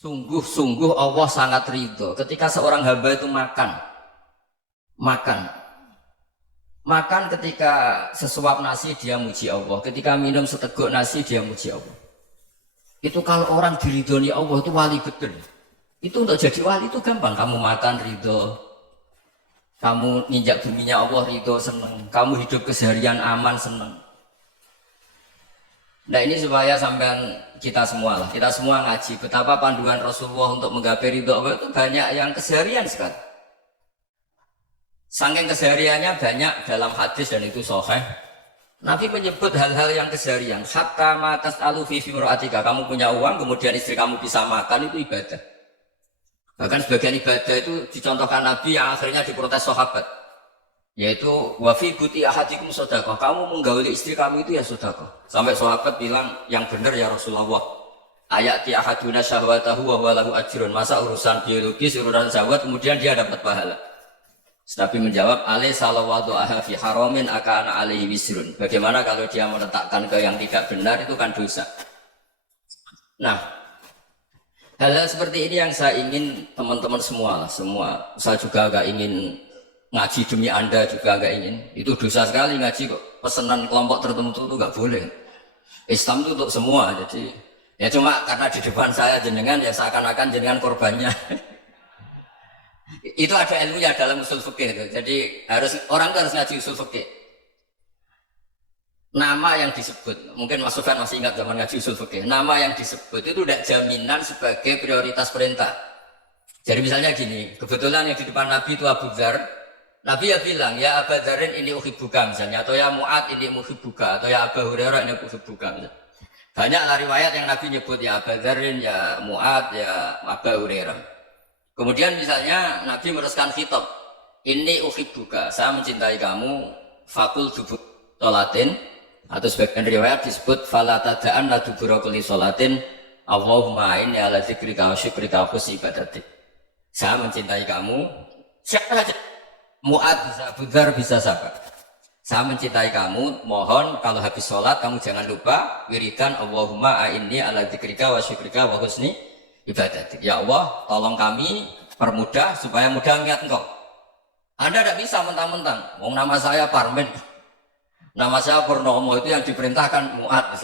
Sungguh-sungguh Allah sangat ridho ketika seorang hamba itu makan, makan ketika sesuap nasi dia muji Allah, ketika minum seteguk nasi dia muji Allah. Itu kalau orang diridhoni Allah itu wali betul. Itu untuk jadi wali itu gampang. Kamu makan ridho, kamu nginjak buminya Allah ridho seneng, kamu hidup keseharian aman seneng. Nah ini supaya sampean kita semua ngaji betapa panduan Rasulullah untuk menggapai ridho Allah itu banyak yang keseharian sekali. Saking kesehariannya banyak dalam hadis dan itu sahih. Nabi menyebut hal-hal yang keseharian. Hatta matas alu fi fimroatika. Kamu punya uang, kemudian istri kamu bisa makan, itu ibadah. Bahkan sebagian ibadah itu dicontohkan Nabi yang akhirnya diprotes sahabat. Yaitu wafi buti ahadikum sodakoh. Kamu menggauli istri kamu itu ya sodakoh. Sampai sahabat bilang yang benar ya Rasulullah. Ayati ahaduna syahwatahu wa huwa lahu ajrun. Masa urusan biologis, urusan syahwat kemudian dia dapat pahala. Nabi menjawab, alaih salawatu aha fi haramin akana alaihi wisrun. Bagaimana kalau dia meletakkan ke yang tidak benar, itu kan dosa. Nah, hal-hal seperti ini yang saya ingin teman-teman semua. Saya juga agak ingin ngaji demi Anda juga agak ingin. Itu dosa sekali ngaji kok. Pesanan kelompok tertentu itu nggak boleh. Islam itu untuk semua. Jadi ya cuma karena di depan saya jenengan ya seakan-akan jenengan korbannya. Itu ada ilmunya dalam usul fikih itu. Jadi orang harus ngaji usul fikih. Nama yang disebut, mungkin Mas Sufyan masih ingat zaman ngaji usul fikih. Nama yang disebut itu tidak jaminan sebagai prioritas perintah. Jadi misalnya gini, kebetulan yang di depan Nabi itu Abu Dzar. Nabi ya bilang, ya Abu Dzarin ini uhibbuka misalnya, atau ya Mu'ad ini uhibbuka, atau ya Abu Hurairah ini uhibbuka. Banyak riwayat yang Nabi nyebut ya Abu Dzarin, ya Mu'ad, ya Abu Hurairah. Kemudian misalnya Nabi meneruskan khitab, ini uhibbuka, saya mencintai kamu, fakul dubur sholatin, atau sebagian riwayat disebut fala tada'an la dubura kulli sholatin, Allahumma inni ala dzikrika wa syukrika wa husni ibadatik. Saya mencintai kamu, siapa saja, Mu'ad bisa, Abu Dzar bisa sahabat. Saya mencintai kamu, mohon kalau habis sholat kamu jangan lupa wiridan Allahumma inni ala dzikrika wa syukrika wa husni ibadat. Ya Allah, tolong kami permudah supaya mudah ingat Engkau. Anda tidak bisa mentang-mentang. Wong nama saya Parmen, nama saya Purnomo, itu yang diperintahkan Mu'ad.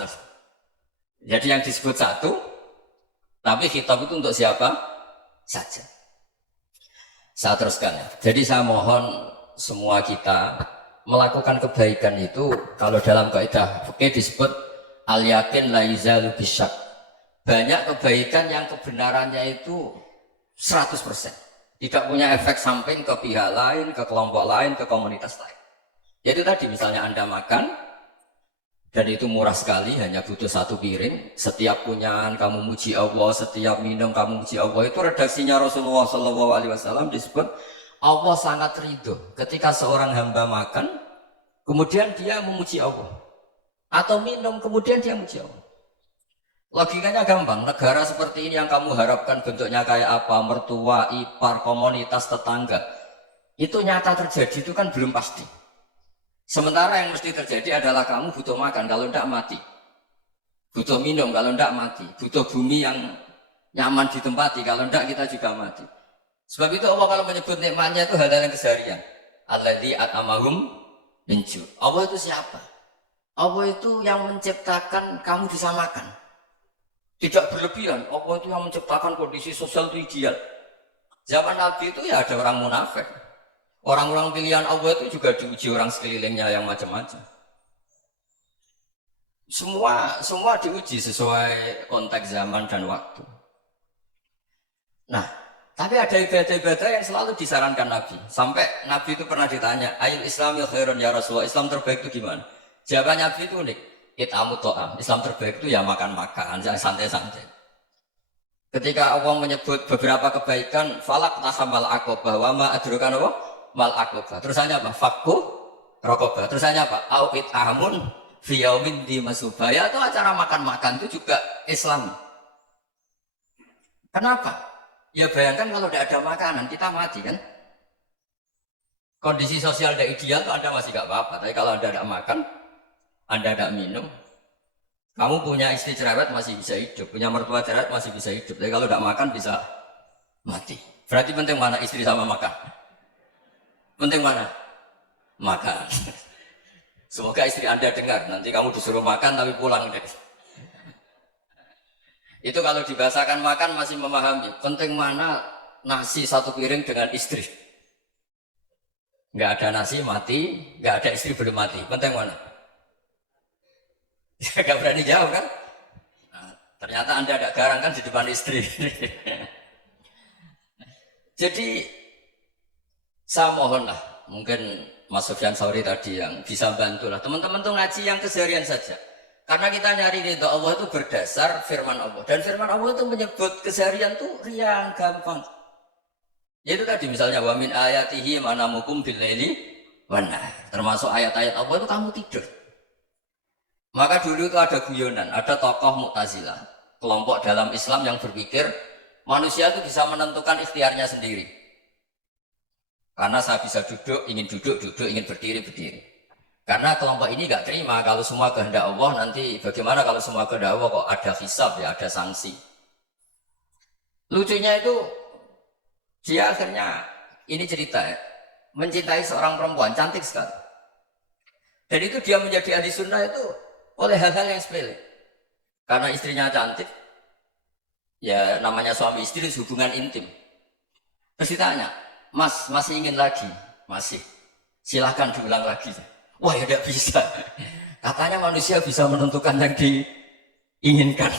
Jadi yang disebut satu, tapi khitab itu untuk siapa saja. Saya teruskan ya. Jadi saya mohon semua kita melakukan kebaikan itu kalau dalam kaidah fikih disebut al yakin la yuzalu bisyak. Banyak kebaikan yang kebenarannya itu 100%. Tidak punya efek samping ke pihak lain, ke kelompok lain, ke komunitas lain. Yaitu tadi misalnya Anda makan, dan itu murah sekali, hanya butuh satu piring. Setiap punyaan kamu muji Allah, setiap minum kamu muji Allah. Itu redaksinya Rasulullah SAW disebut, Allah sangat ridho ketika seorang hamba makan, kemudian dia memuji Allah. Atau minum, kemudian dia memuji Allah. Logikanya gampang, negara seperti ini yang kamu harapkan bentuknya kayak apa, mertua, ipar, komunitas, tetangga, itu nyata terjadi itu kan belum pasti. Sementara yang mesti terjadi adalah kamu butuh makan, kalau tidak mati. Butuh minum, kalau tidak mati. Butuh bumi yang nyaman ditempati, kalau tidak kita juga mati. Sebab itu Allah kalau menyebut nikmatnya itu hal yang keseharian. Alladzi at'amahum min ju'. Allah itu siapa? Allah itu yang menciptakan kamu bisa makan. Tidak berlebihan, Allah itu yang menciptakan kondisi sosial itu ideal. Zaman Nabi itu ya ada orang munafik. Orang-orang pilihan Allah itu juga diuji orang sekelilingnya yang macam-macam. Semua diuji sesuai konteks zaman dan waktu. Nah, tapi ada ibadah-ibadah yang selalu disarankan Nabi. Sampai Nabi itu pernah ditanya, ayul islamil khairun ya Rasulullah, Islam terbaik itu gimana? Jawaban Nabi itu unik. It'amu to'am, Islam terbaik itu ya makan-makan, yang santai-santai. Ketika Allah menyebut beberapa kebaikan, falak tahamal aqobah, wa ma adrukan apa? Mal aqobah. Terusannya apa? Fakku rokobah. Terusannya apa? Au it'amun fi yaumin di masubaya. Itu acara makan-makan itu juga Islam. Kenapa? Ya bayangkan kalau tidak ada makanan, kita mati kan? Kondisi sosial tidak ideal, Anda masih gak apa-apa. Tapi kalau Anda tidak makan, Anda tidak minum, Kamu punya istri cerewet masih bisa hidup, punya mertua cerewet masih bisa hidup. Tapi kalau tidak makan bisa mati. Berarti penting mana istri sama makan? Penting mana? Makan. Semoga istri Anda dengar. Nanti kamu disuruh makan tapi pulang deh. Itu kalau dibahasakan makan masih memahami. Penting mana nasi satu piring dengan istri. Nggak ada nasi mati, nggak ada istri belum mati. Penting mana? Ya, gak berani jawab kan? Nah, ternyata Anda ada garang kan di depan istri. Jadi saya mohonlah, mungkin Mas Sufyan Sauri tadi yang bisa bantulah teman-teman tuh ngaji yang keseharian saja. Karena kita nyari ridho Allah itu berdasar firman Allah. Dan firman Allah itu menyebut keseharian tuh riang, gampang. Yaitu tadi misalnya wa min ayatihi manamukum bil laili wan nahar. Termasuk ayat-ayat Allah itu kamu tidur. Maka dulu itu ada guyonan, ada tokoh Mu'tazilah, kelompok dalam Islam yang berpikir manusia itu bisa menentukan ikhtiarnya sendiri. Karena saya bisa duduk, ingin berdiri, berdiri. Karena kelompok ini nggak terima kalau semua kehendak Allah, nanti bagaimana kalau semua kehendak Allah kok ada hisab ya, ada sanksi. Lucunya itu, dia akhirnya, ini cerita ya, mencintai seorang perempuan, cantik sekali. Dan itu dia menjadi ahli sunnah itu oleh hal-hal yang sepele. Karena istrinya cantik, ya namanya suami istri hubungan intim. Terus ditanya, Mas, masih ingin lagi? Masih. Silahkan diulang lagi. Wah ya tidak bisa. Katanya manusia bisa menentukan yang diinginkan.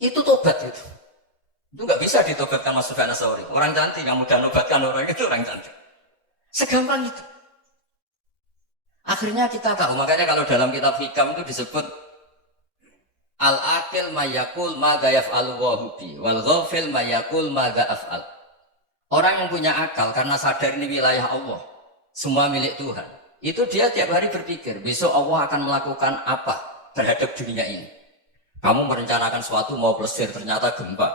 Itu tobat itu. Itu nggak bisa ditobatkan Mas Sufyan Sauri. Orang cantik yang mudah nobatkan orang itu orang cantik. Segampang itu. Akhirnya kita tahu, makanya kalau dalam kitab Hikam itu disebut al-aqil mayakul madza yaf'alu wa hubi wal ghafil mayakul madza af'al. Orang yang punya akal karena sadar ini wilayah Allah, semua milik Tuhan. Itu dia tiap hari berpikir, besok Allah akan melakukan apa terhadap dunia ini. Kamu merencanakan suatu mau plesir ternyata gempa.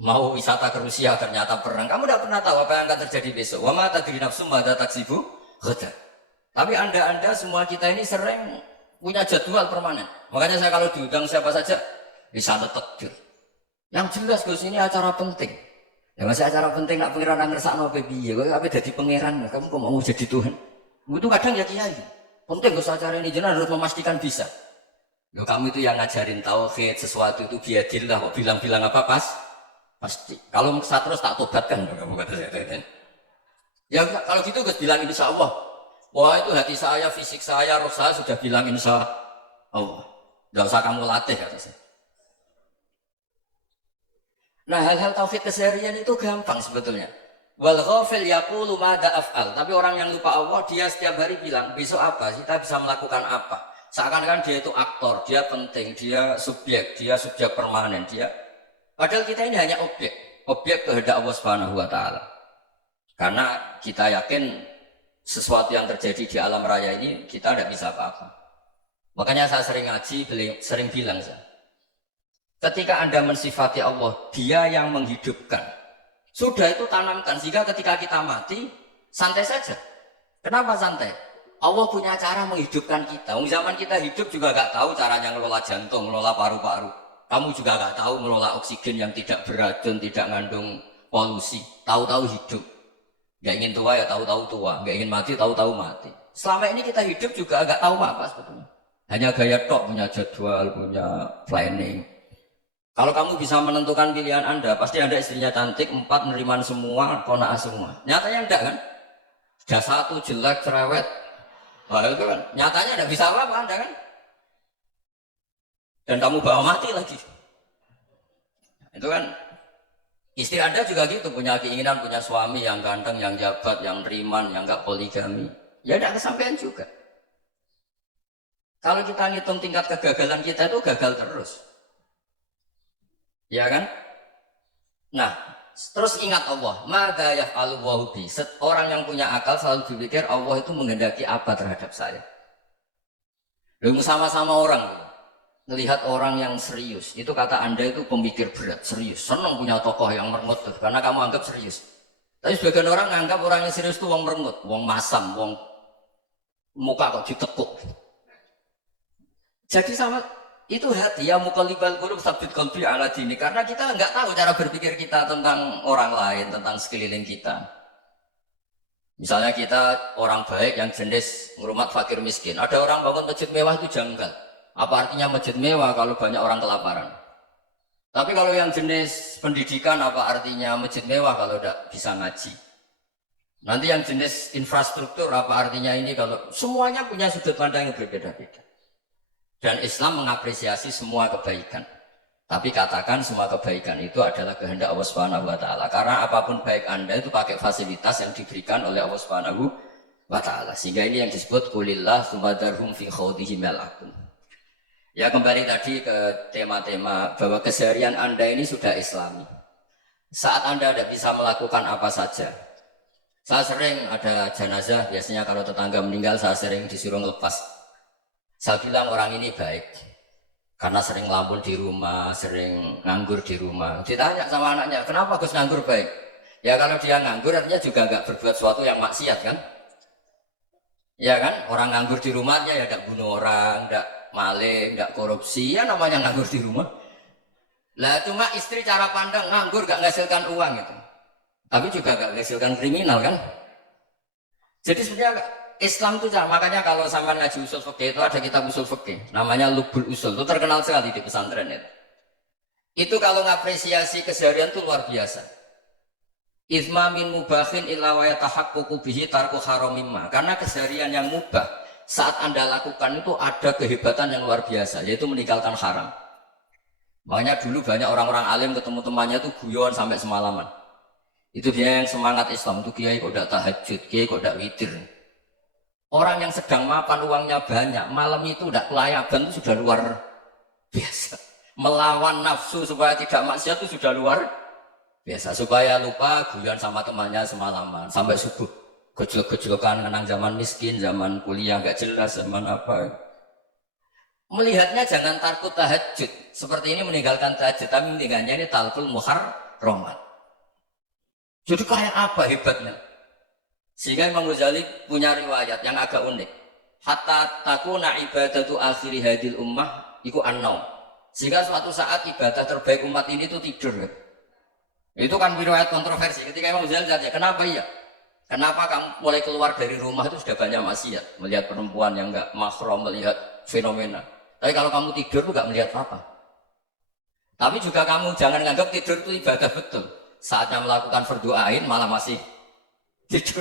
Mau wisata ke Rusia ternyata perang. Kamu tidak pernah tahu apa yang akan terjadi besok. Wa ma tadri nafsum madza taksibu ghadan. Tapi anda semua kita ini sering punya jadwal permanen. Makanya saya kalau diundang siapa saja bisa tetir. Yang jelas Gus ini acara penting. Ya masih acara penting nak pangeran ngersakno apa piye? Kowe ape dadi pangeran, kamu kok mau jadi Tuhan? Itu kadang ya kiai. Penting Gus acara ini jenengan harus memastikan bisa. Loh kamu itu yang ngajarin tauhid, sesuatu itu biadillah kok bilang-bilang apa pasti. Kalau saya terus tak tobatkan kamu kata saya. Ya kalau gitu Gus bilang insya Allah. Wah itu hati saya, fisik saya, roh saya sudah bilang insya Allah. Tidak usah kamu latih kata saya. Nah hal-hal tauhid keseharian itu gampang sebetulnya. Wal ghafil yaqulu madza af'al. Tapi orang yang lupa Allah dia setiap hari bilang besok apa? Kita bisa melakukan apa? Seakan-akan dia itu aktor, dia penting, dia subjek permanen, dia. Padahal kita ini hanya objek kehendak Allah Subhanahu wa taala. Karena kita yakin sesuatu yang terjadi di alam raya ini kita tidak bisa apa-apa. Makanya saya sering ngaji, sering bilang saya, ketika Anda mensifati Allah, Dia yang menghidupkan. Sudah itu tanamkan sehingga ketika kita mati santai saja. Kenapa santai? Allah punya cara menghidupkan kita. Zaman kita hidup juga gak tahu caranya ngelola jantung, ngelola paru-paru. Kamu juga gak tahu ngelola oksigen yang tidak beracun, tidak mengandung polusi. Tahu-tahu hidup. Gak ingin tua ya tahu-tahu tua, gak ingin mati tahu-tahu mati. Selama ini kita hidup juga agak tahu apa sebetulnya. Hanya gaya tok, punya jadwal, punya planning. Kalau kamu bisa menentukan pilihan Anda, pasti Anda istrinya cantik, 4 neriman semua, kona'ah semua. Nyatanya enggak kan? Sudah 1 jelek, cerewet. Wah itu kan, nyatanya enggak bisa apa-apa Anda kan? Dan kamu bawa mati lagi. Itu kan. Istri Anda juga gitu, punya keinginan, punya suami yang ganteng, yang jabat, yang riman, yang gak poligami. Ya tidak kesampaian juga. Kalau kita ngitung tingkat kegagalan kita itu gagal terus. Ya kan? Nah, terus ingat Allah. Maka yaf'alu wa hubi. Orang yang punya akal selalu berpikir Allah itu menghendaki apa terhadap saya. Lalu sama-sama orang. Melihat orang yang serius, itu kata Anda itu pemikir berat, serius, senang punya tokoh yang merengut karena kamu anggap serius. Tapi sebagian orang anggap orang yang serius itu wong merengut, wong masam, wong muka kok ditekuk. Jadi sama Itu hati ya muqallibal qulub tsabbit qalbi ala dini, karena kita nggak tahu cara berpikir kita tentang orang lain, tentang sekeliling kita. Misalnya kita orang baik yang jenis ngurmat fakir miskin, ada orang bangun masjid mewah itu janggal. Apa artinya masjid mewah kalau banyak orang kelaparan? Tapi kalau yang jenis pendidikan, apa artinya masjid mewah kalau tidak bisa ngaji? Nanti yang jenis infrastruktur, apa artinya ini kalau semuanya punya sudut pandang yang berbeda-beda. Dan Islam mengapresiasi semua kebaikan. Tapi katakan semua kebaikan itu adalah kehendak Allah Subhanahu wa taala. Karena apapun baik Anda itu pakai fasilitas yang diberikan oleh Allah Subhanahu wa taala. Sehingga ini yang disebut kulillah sumadarhum fi khawdihim yal'abun. Ya, kembali tadi ke tema-tema bahwa keseharian Anda ini sudah Islami. Saat Anda tidak bisa melakukan apa saja. Saya sering ada jenazah, biasanya kalau tetangga meninggal saya sering disuruh ngelepas. Saya bilang orang ini baik karena sering lampun di rumah, sering nganggur di rumah. Ditanya sama anaknya, kenapa Gus nganggur baik? Ya kalau dia nganggur artinya juga nggak berbuat sesuatu yang maksiat kan? Ya kan, orang nganggur di rumahnya ya tidak bunuh orang, tidak maling, tidak korupsi, ya namanya nganggur di rumah. Lah cuma istri cara pandang nganggur gak menghasilkan uang gitu. Tapi juga gak menghasilkan kriminal kan? Jadi sebenarnya Islam itu makanya kalau sampai ngaji usul fikih itu ada kitab usul fikih namanya Lubul Usul, itu terkenal sekali di pesantren itu. Itu kalau ngapresiasi keseharian itu luar biasa. Izma min mubahin illa wa yatahaqqaqu bihi tarku haramimma. Karena keseharian yang mubah saat Anda lakukan itu ada kehebatan yang luar biasa, yaitu meninggalkan haram. Makanya dulu banyak orang-orang alim ketemu temannya itu guyon sampai semalaman. Itu dia yang semangat Islam itu, kiai kok tidak tahajud, kiai kok tidak witir. Orang yang sedang mapan uangnya banyak, malam itu tidak kelayaban itu sudah luar biasa. Melawan nafsu supaya tidak maksiat itu sudah luar biasa. Supaya lupa guyon sama temannya semalaman sampai subuh. Gejlok-gejlokan kenang zaman miskin, zaman kuliah nggak jelas, zaman apa. Melihatnya jangan takut tahajud. Seperti ini meninggalkan tahajud, tapi meninggalnya ini talqul muharramat. Jadi kayak apa hebatnya? Sehingga Imam Ghazali punya riwayat yang agak unik. Hatta takuna ibadatu akhiri hadil ummah iku an-naum. Sehingga suatu saat ibadah terbaik umat ini itu tidur. Itu kan riwayat kontroversi. Ketika Imam Ghazali tanya, kenapa iya? Kenapa kamu mulai keluar dari rumah itu sudah banyak maksiat? Melihat perempuan yang enggak mahram, melihat fenomena. Tapi kalau kamu tidur itu enggak melihat apa. Tapi juga kamu jangan menganggap tidur itu ibadah betul. Saatnya melakukan fardhu ain malah masih tidur.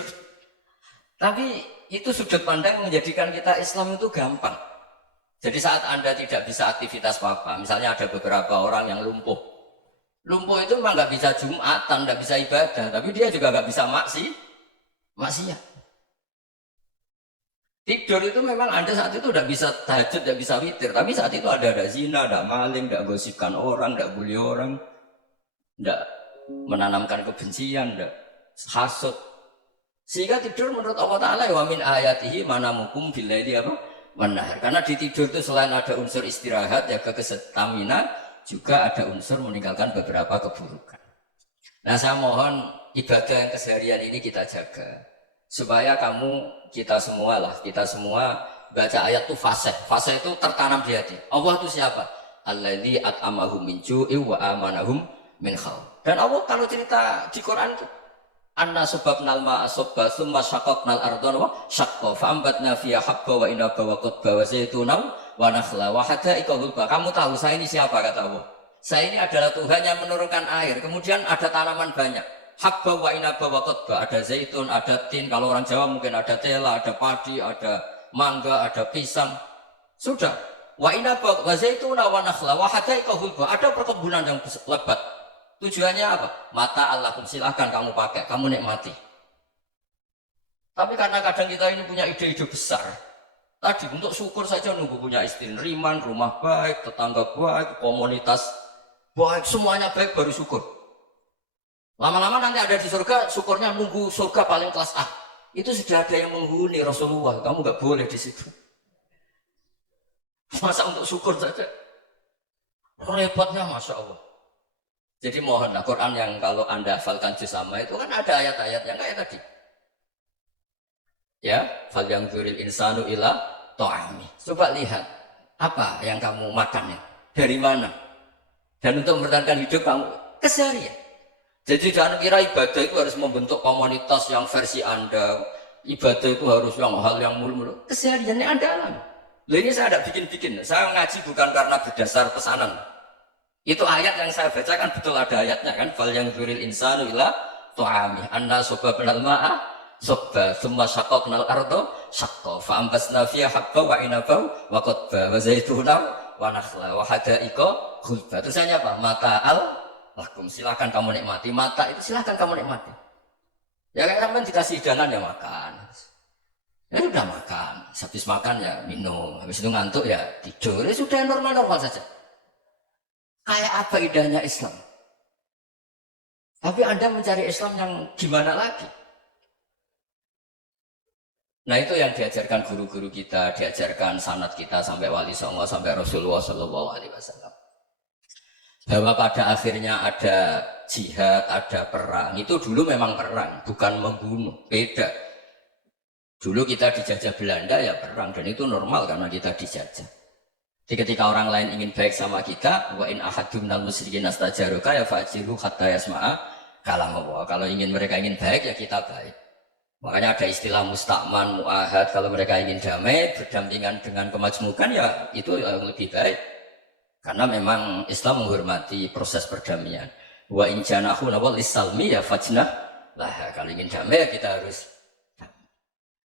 Tapi itu sudut pandang menjadikan kita Islam itu gampang. Jadi saat Anda tidak bisa aktivitas apa-apa, misalnya ada beberapa orang yang lumpuh. Lumpuh itu memang nggak bisa Jumatan, nggak bisa ibadah, tapi dia juga nggak bisa maksiat. Tidur itu memang Anda saat itu udah bisa tahajud, udah bisa witir, tapi saat itu ada zina, ada maling, ada gosipkan orang, ada bully orang, ada menanamkan kebencian, ada hasud. Sehingga tidur menurut Allah Ta'ala wa min ayatihi manamukum billaili apa? Menahar. Karena di tidur itu selain ada unsur istirahat, jaga kestamina, juga ada unsur meninggalkan beberapa keburukan. Nah saya mohon ibadah yang keseharian ini kita jaga. Supaya kita semua baca ayat itu fasih. Fasih itu tertanam di hati. Allah itu siapa? Alladzi at'amahum min ju'i wa amanahum min khauf. Dan Allah kalau cerita di Quran itu anna subabnal ma'a subba thumma syaqaqnal ardha wa syaqqa fa'ambatna fiha habba wa inaba wa qadba wa zaituna wa nakhla wa hada'iqa ghulba. Kamu tahu saya ini siapa, kata Allah? Saya ini adalah Tuhan yang menurunkan air, kemudian ada tanaman banyak. Habba wa inaba wa qadba, ada zaitun, ada tin, kalau orang Jawa mungkin ada tela, ada padi, ada mangga, ada pisang. Sudah. Wa inaba wa zaituna wa nakhla wa hada'iqa ghulba, ada perkebunan yang lebat. Tujuannya apa? Mata Allah, silahkan kamu pakai, kamu nikmati. Tapi karena kadang kita ini punya ide-ide besar. Tadi untuk syukur saja nunggu punya istri riman, rumah baik, tetangga baik, komunitas baik, semuanya baik baru syukur. Lama-lama nanti ada di surga, syukurnya nunggu surga paling kelas A. Itu sudah ada yang menghuni Rasulullah, kamu nggak boleh di situ. Masa untuk syukur saja? Repotnya Masya Allah. Jadi mohonlah Quran yang kalau Anda hafalkan juz sama itu kan ada ayat-ayat yang kayak tadi. Ya, fal yang dzuril insanu ila ta'ami. Coba lihat. Apa yang kamu makan ya? Dari mana? Dan untuk mempertahankan hidup kamu keseharian. Jadi jangan kira ibadah itu harus membentuk komunitas yang versi Anda. Ibadah itu harus yang hal yang mulu-mulu. Kesehariannya Anda alami. Loh ini saya tidak bikin-bikin. Saya ngaji bukan karena berdasar pesanan. Itu ayat yang saya bacakan betul ada ayatnya kan. Fal yang dzuril insanu ila tu'ami. Anna soba benal ma'a soba. Thumma syaqaqnal ardo syaqqa. Fa'ambasna fiya habba wa inabau wa qadba. Wa zaitunaw wa nakhla wa hada'iqa khulba. Terus saya apa? Mata'al lakum. Silahkan kamu nikmati. Mata itu silahkan kamu nikmati. Ya kayak sampai dikasih hidangan ya makan. Ya udah makan. Habis makan ya minum. Habis itu ngantuk ya tidur. Ya sudah normal-normal saja. Kayak apa indahnya Islam. Tapi Anda mencari Islam yang gimana lagi? Nah itu yang diajarkan guru-guru kita, diajarkan sanad kita sampai Wali Songo, sampai Rasulullah SAW. Bahwa pada akhirnya ada jihad, ada perang. Itu dulu memang perang, bukan membunuh. Beda. Dulu kita dijajah Belanda ya perang, dan itu normal karena kita dijajah. Jadi ketika orang lain ingin baik sama kita, wa in ahadum minal musyrikin astajaruka ya fajiru hatta yasma'a kalam Allah. Kalau mereka ingin baik ya kita baik. Makanya ada istilah musta'man, mu'ahad. Kalau mereka ingin damai, berdampingan dengan kemajmukan ya itu yang lebih baik. Karena memang Islam menghormati proses perdamaian. Wa in janahu nawal isalmi ya fajnah lah. Kalau ingin damai ya kita harus